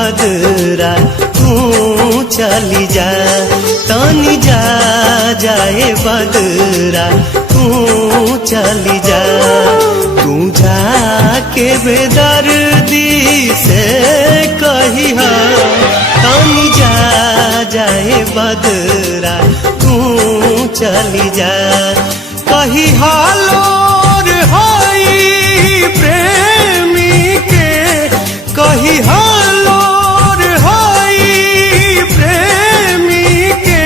बदरा तू चली जा, तनी जा जाए बदरा तू चली जा। तू जाके बेदर्दी से कही हा, तनी जा जाए बदरा तू चली जा। कही हालोर होई प्रेमी के, कही हालोर होई प्रेमी के,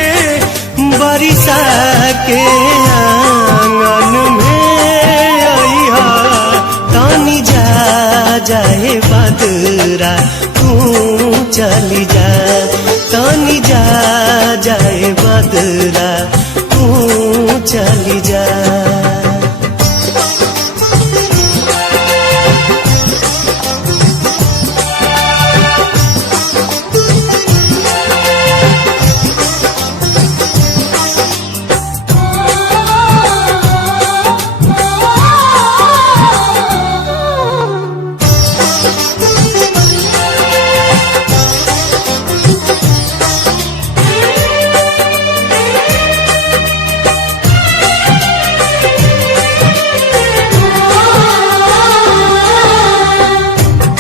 बरिसा के आंगन में अइहा, तनी जा जाए बदरा तू चली जा, तनी जा जाए बदरा तू चली जा।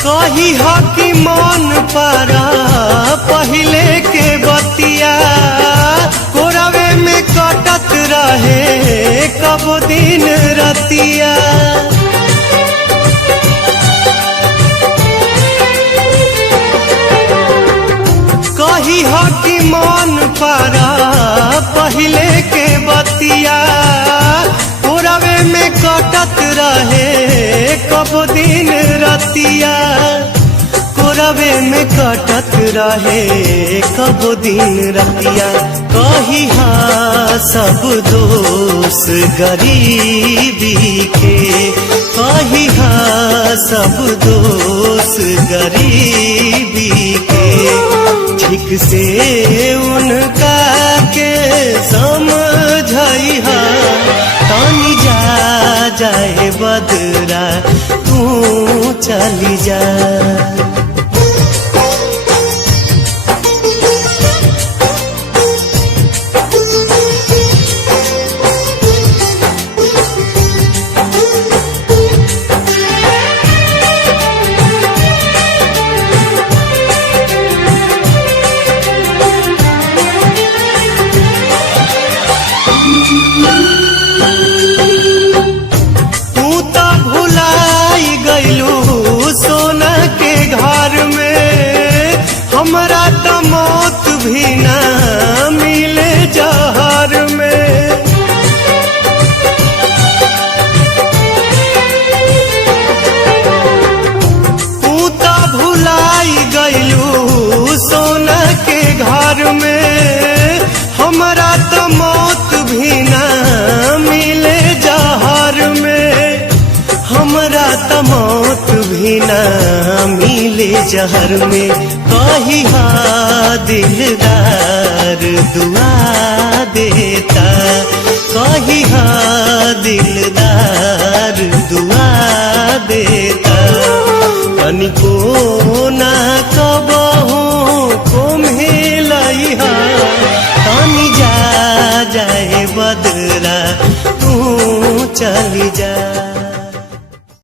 कही हा कि मन पारा पहले के बतिया, कोरावे में कटत रहे कब दिन रतिया। कही हा कि मन पारा पहले के बतिया, कोरावे में कटत रहे कब दिन रतिया, कोरावे में कटत रहे कब दिन रतिया। कही हा सब दोष गरीबी के, कही हा सब दोष गरीबी के, ठीक से उनका के समझई हा, तनी जा जाए बदरा तू चली जा। हमरा त मौत भी ना मिले जहर में, तू त भुलाई गइलू सोना के घर में। हमरा त मौत भी ना मिले जहर में, हमरा त मौत भी ना मिले जहर में। कही हा दिलदार दुआ देता, कही हा दिलदार दुआ देता, तनिको